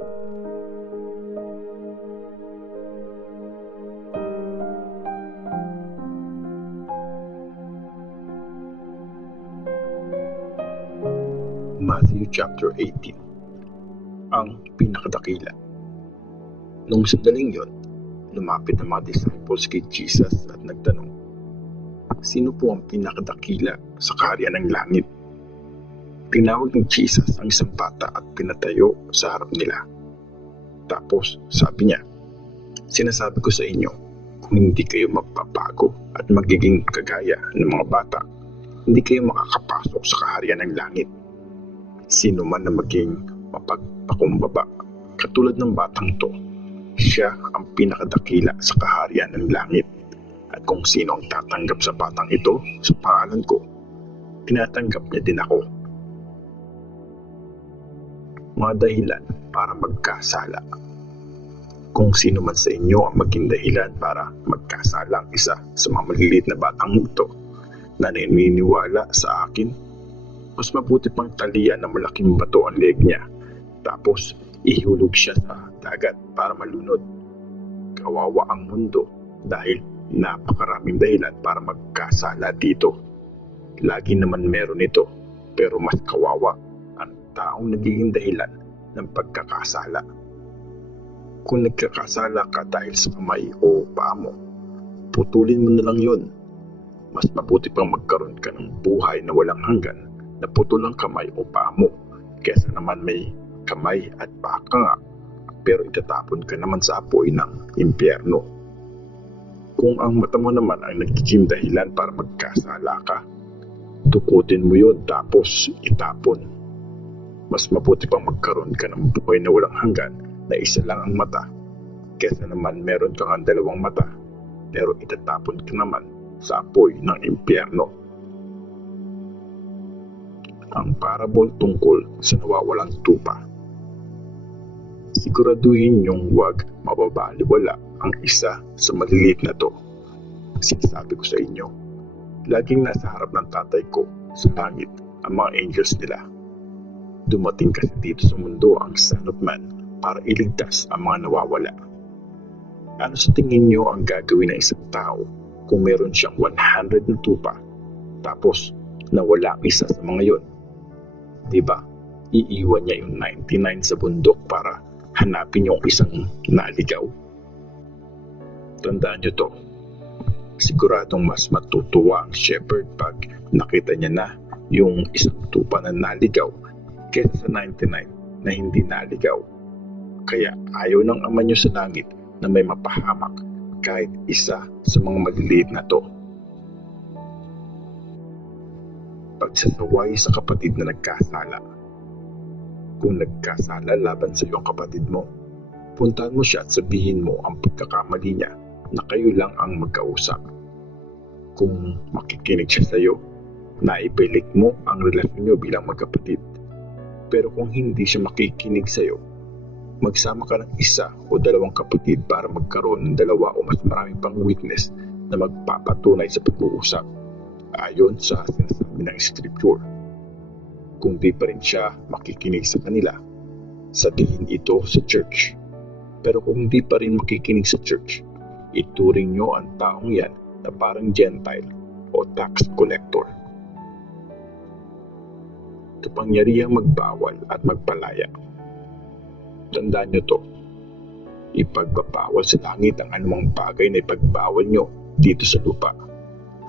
Matthew chapter 18. Ang pinakadakila. Nung sandaling yon, lumapit ang mga disciples kay Jesus at nagtanong, sino po ang pinakadakila sa kaharian ng langit? Tinawag ni Jesus ang isang bata at pinatayo sa harap nila. Tapos sabi niya, sinasabi ko sa inyo, kung hindi kayo magpapago at magiging kagaya ng mga bata, hindi kayo makakapasok sa kaharian ng langit. Sino man na maging mapagpakumbaba katulad ng batang to, siya ang pinakadakila sa kaharian ng langit. At kung sino ang tatanggap sa batang ito sa pangalan ko, tinatanggap niya din ako. Mga dahilan para magkasala. Kung sino man sa inyo ang maging dahilan para magkasala ang isa sa mga maliliit na batang ito na naniniwala sa akin, mas mabuti pang talian ng malaking bato ang leeg niya, tapos ihulog siya sa dagat para malunod. Kawawa ang mundo dahil napakaraming dahilan para magkasala dito. Lagi naman meron ito, pero mas kawawa ang taong nagiging dahilan ng pagkakasala. Kung nagkakasala ka dahil sa kamay o paa mo, putulin mo na lang yun. Mas mabuti pang magkaroon ka ng buhay na walang hanggan na putol ang kamay o paa mo, kesa naman may kamay at paa ka nga, pero itatapon ka naman sa apoy ng impyerno. Kung ang mata mo naman ang nagiging dahilan para magkasala ka, tukutin mo yun tapos itapon. Mas mabuti pang magkaroon ka ng buhay na walang hanggan na isa lang ang mata, kesa naman meron kang ang dalawang mata, pero itatapon ka naman sa apoy ng impyerno. Ang parable tungkol sa nawawalang tupa. Siguraduhin niyong huwag mababaliwala ang isa sa maliliit na to. Sinasabi ko sa inyo, laging nasa harap ng tatay ko sa langit ang mga angels nila. Dumating kasi dito sa mundo ang Son of Man para iligtas ang mga nawawala. Ano sa tingin niyo ang gagawin ng isang tao kung meron siyang 100 na tupa, tapos nawala ang isa sa mga yon? Diba, iiwan niya yung 99 sa bundok para hanapin yung isang naligaw? Tandaan niyo to, siguradong mas matutuwa ang shepherd pag nakita niya na yung isang tupa na naligaw kaysa sa 99 na hindi naligaw. Kaya ayaw ng ama niyo sa langit na may mapahamak kahit isa sa mga maliliit na to. Pagsasaway sa kapatid na nagkasala. Kung nagkasala laban sa iyong kapatid mo, puntahan mo siya at sabihin mo ang pagkakamali niya na kayo lang ang magkausap. Kung makikinig siya sa iyo, naibalik mo ang relasyon niyo bilang magkapatid. Pero kung hindi siya makikinig sa iyo, magsama ka ng isa o dalawang kapatid para magkaroon ng dalawa o mas maraming pang witness na magpapatunay sa pag-uusap, ayon sa sinasabi ng Scripture. Kung di pa rin siya makikinig sa kanila, sabihin ito sa church. Pero kung di pa rin makikinig sa church, ituring nyo ang taong yan na parang Gentile o tax collector. Kapangyarihang magbawal at magpalaya. Tandaan nyo to, ipagbabawal sa langit ang anumang bagay na ipagbawal nyo dito sa lupa,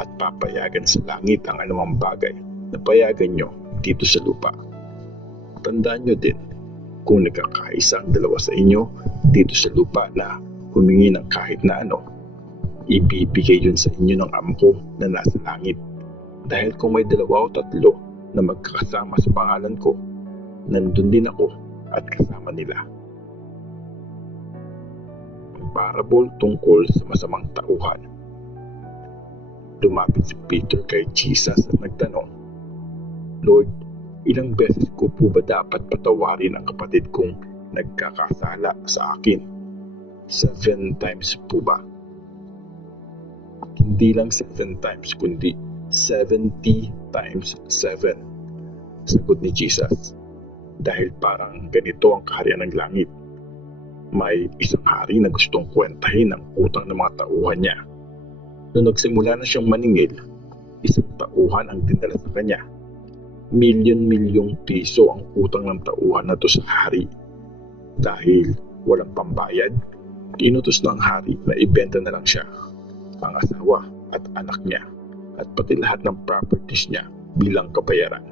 at papayagan sa langit ang anumang bagay na payagan nyo dito sa lupa. Tandaan nyo din, kung nagkakaisa ang dalawa sa inyo dito sa lupa na humingi ng kahit na ano, ibibigay yun sa inyo ng Ama ko na nasa langit. Dahil kung may dalawa o tatlo na magkakasama sa pangalan ko, nandun din ako at kasama nila. Ang parable tungkol sa masamang tauhan. Lumapit si Peter kay Jesus at nagtanong, Lord, ilang beses ko po ba dapat patawarin ang kapatid kong nagkakasala sa akin? 7 times po ba? Hindi lang 7 times, kundi 70 times 7. Sagot ni Jesus. Dahil parang ganito ang kaharian ng langit. May isang hari na gustong kwentahin ang utang ng mga tauhan niya. Noong nagsimula na siyang maningil, isang tauhan ang dinala sa kanya. Milyon-milyong piso ang utang ng tauhan na to sa hari. Dahil walang pambayad, inutos ng hari na ibenta na lang siya, ang asawa at anak niya, at pati lahat ng properties niya bilang kabayaran.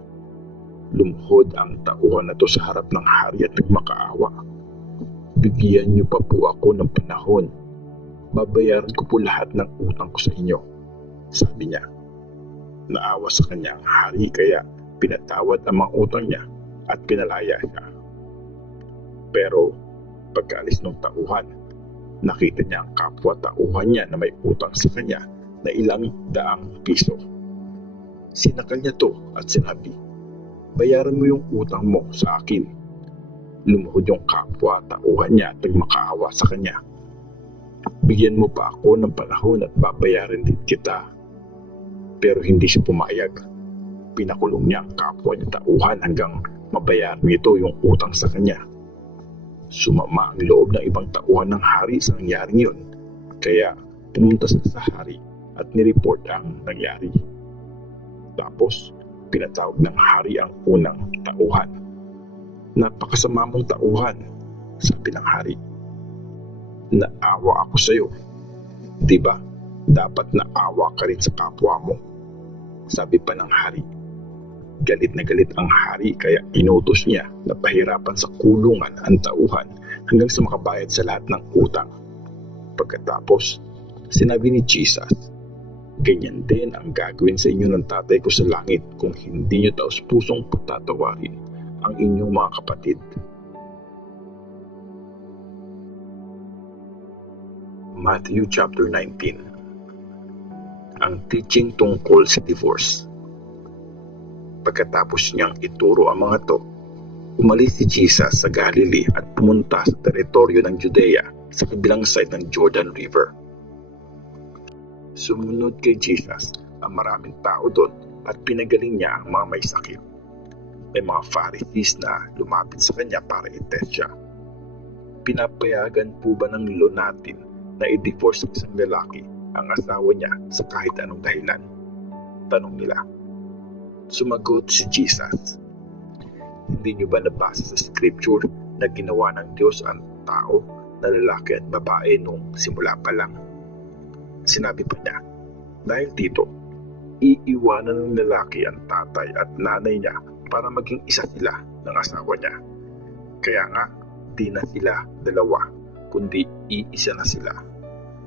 Lumuhod ang tauhan na to sa harap ng hari at nagmakaawa. Bigyan niyo pa po ako ng panahon. Babayaran ko po lahat ng utang ko sa inyo, sabi niya. Naawa sa kanya ang hari kaya pinatawad ang mga utang niya at pinalaya siya. Pero pagkaalis ng tauhan, nakita niya ang kapwa tauhan niya na may utang sa kanya na ilang daang piso. Sinakal niya to at sinabi, "Bayaran mo yung utang mo sa akin." Lumuhod yung kapwa tauhan niya at nagmakaawa sa kanya. "Bigyan mo pa ako ng panahon at babayaran din kita." Pero hindi siya pumayag. Pinakulong niya ang kapwa niya tauhan hanggang mabayaran nito yung utang sa kanya. Sumama ang loob ng ibang tauhan ng hari sa nangyaring yun. Kaya pumunta sila sa hari at nireport ang nangyari. Tapos pinatawag ng hari ang unang tauhan. "Napakasama mong tauhan," sabi ng hari. "Naawa ako sa iyo. Diba, dapat naawa ka rin sa kapwa mo," sabi pa ng hari. Galit na galit ang hari kaya inutos niya na pahirapan sa kulungan ang tauhan hanggang sa makabayad sa lahat ng utang. Pagkatapos, sinabi ni Jesus, "Ganyan din ang gagawin sa inyo ng tatay ko sa langit kung hindi niyo taos-pusong patatawarin ang inyong mga kapatid." Matthew chapter 19. Ang teaching tungkol sa divorce. Pagkatapos niyang ituro ang mga to, umalis si Jesus sa Galilee at pumunta sa teritoryo ng Judea sa kabilang side ng Jordan River. Sumunod kay Jesus ang maraming tao doon at pinagaling niya ang mga may sakit. May mga Pharisees na lumapit sa kanya para i-test siya. "Pinapayagan po ba ng law natin na i-divorce ng isang lalaki ang asawa niya sa kahit anong dahilan?" Tanong nila. Sumagot si Jesus, "Hindi niyo ba nabasa sa scripture na ginawa ng Diyos ang tao na lalaki at babae nung simula pa lang?" Sinabi pa niya, dahil dito, iiwanan ng lalaki ang tatay at nanay niya para maging isa sila ng asawa niya. Kaya nga, di na sila dalawa, kundi iisa na sila.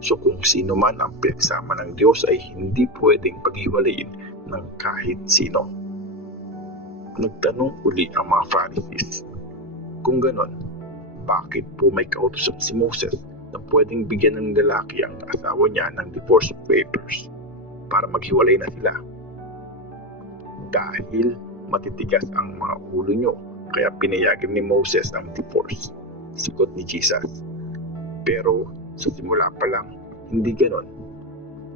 So kung sino man ang pinagsama ng Diyos ay hindi pwedeng paghiwalayin ng kahit sino. Nagtanong uli ang mga Pharisees, "Kung ganon, bakit po may kautusan si Moses na pwedeng bigyan ng lalaki ang asawa niya ng divorce papers para maghiwalay na sila?" "Dahil matitigas ang mga ulo nyo, kaya pinayagan ni Moses ang divorce," sagot ni Jesus. "Pero sa simula pa lang, hindi ganon.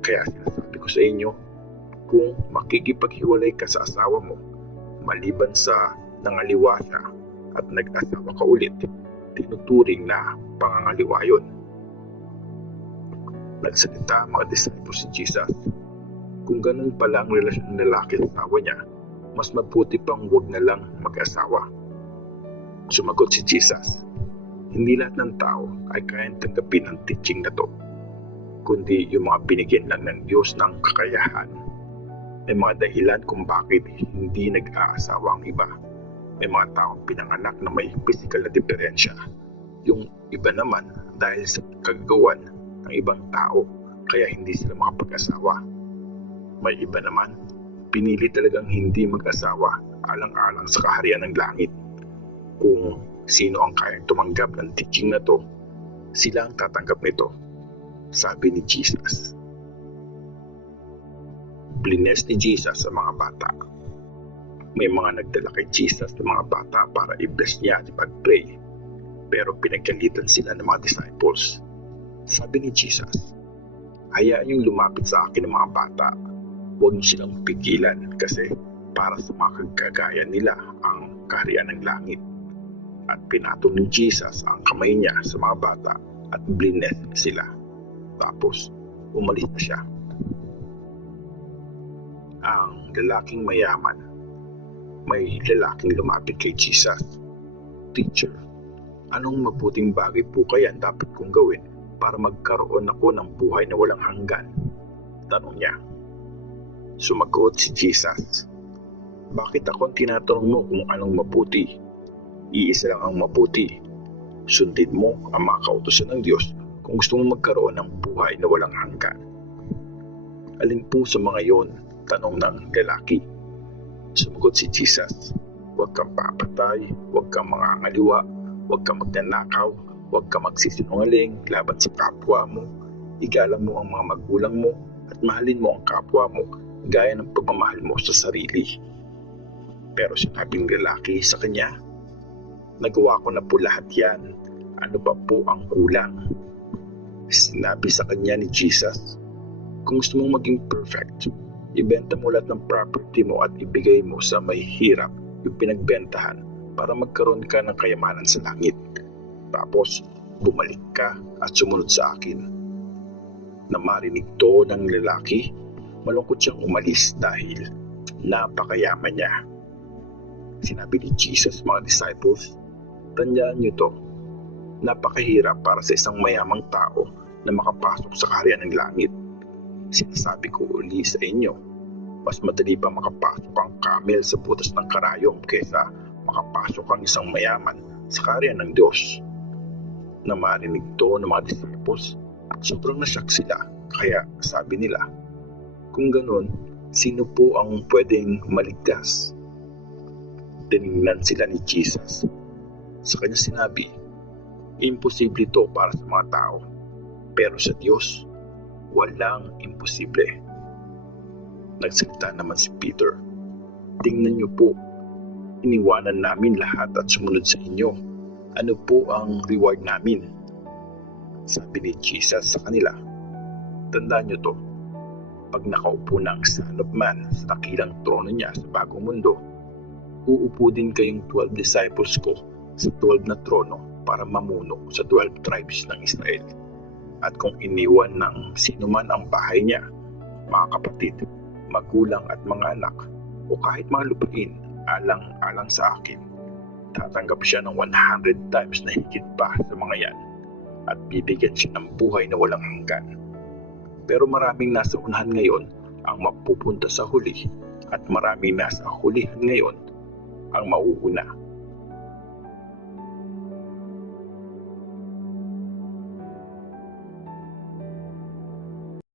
Kaya sinasabi ko sa inyo, kung makikipaghiwalay ka sa asawa mo, maliban sa nangaliwa siya at nag-asawa ka ulit, tinuturing na pangangaliwa yun." Nagsalita ang mga disciples si Jesus, "Kung ganun pala ang relasyon ng lalaki at asawa niya, mas mabuti pang huwag na lang mag-asawa." Sumagot si Jesus, "Hindi lahat ng tao ay kayang tanggapin ang teaching na to, kundi yung mga binigyan lang ng Diyos ng kakayahan. May mga dahilan kung bakit hindi nag-aasawa ang iba. May mga taong pinanganak na may physical na diferensya. Yung iba naman dahil sa kagagawan ng ibang tao, kaya hindi sila makapag-asawa. May iba naman, pinili talagang hindi mag-asawa alang-alang sa kaharian ng langit. Kung sino ang kayang tumanggap ng teaching na to, sila ang tatanggap nito," sabi ni Jesus. Blines ni Jesus sa mga bata. May mga nagdala kay Jesus ng mga bata para i-bless niya at ipag-pray, pero pinagalitan sila ng mga disciples. Sabi ni Jesus, "Hayaan niyong lumapit sa akin ng mga bata. Huwag niyo silang pigilan kasi para sa mga kagagayan nila ang kaharian ng langit. at pinatong ni Jesus ang kamay niya sa mga bata at blines sila. Tapos umalis na siya. Ang lalaking mayaman. May lalaking lumapit kay Jesus. Teacher, anong mabuting bagay po kaya dapat kong gawin para magkaroon ako ng buhay na walang hanggan? Tanong niya. Sumagot si Jesus. Bakit ako ang tinatanong mo kung anong mabuti? Iisa lang ang mabuti. Sundin mo ang mga kautusan ng Diyos kung gusto mong magkaroon ng buhay na walang hanggan. Alin po sa mga yon? Tanong ng lalaki. Sumagot si Jesus. Huwag kang papatay, huwag kang mangangaliwa, huwag kang magnanakaw, huwag kang magsisinungaling laban sa kapwa mo, igalang mo ang mga magulang mo at mahalin mo ang kapwa mo gaya ng pagmamahal mo sa sarili. Pero sinabing lalaki sa kanya, nagawa ko na po lahat yan, ano pa po ang kulang? Sinabi sa kanya ni Jesus, kung gusto mong maging perfect, ibenta mo lahat ng property mo at ibigay mo sa may hirap yung pinagbentahan para magkaroon ka ng kayamanan sa langit. Tapos, bumalik ka at sumunod sa akin. Na marinig to ng lalaki, malungkot siyang umalis dahil napakayaman niya. Sinabi ni Jesus mga disciples, tandaan niyo to, napakahirap para sa isang mayamang tao na makapasok sa kaharian ng langit. Sinasabi ko uli sa inyo, mas madali pa makapasok ang camel sa butas ng karayom kaysa makapasok ang isang mayaman sa kaharian ng Diyos. Na marinig to ng mga disciples, sobrang nasyak sila, kaya sabi nila, kung ganun, sino po ang pwedeng maligtas? Tinignan sila ni Jesus. Sa kanya sinabi, imposible ito para sa mga tao, pero sa Diyos, walang imposible. Nagsalita naman si Peter, tingnan niyo po, iniwanan namin lahat at sumunod sa inyo. Ano po ang reward namin? Sabi ni Jesus sa kanila, tandaan niyo to, pag nakaupo na ang Son of Man sa dakilang trono niya sa bagong mundo, uupo din kayong 12 disciples ko sa 12 na trono para mamuno sa 12 tribes ng Israel. At kung iniwan ng sino man ang bahay niya, mga kapatid, magulang at mga anak, o kahit mga lupain, alang-alang sa akin, tatanggap siya ng 100 times na higit pa sa mga yan at bibigyan siya ng buhay na walang hanggan. Pero maraming nasa unahan ngayon ang mapupunta sa huli at maraming nasa hulihan ngayon ang mauuna.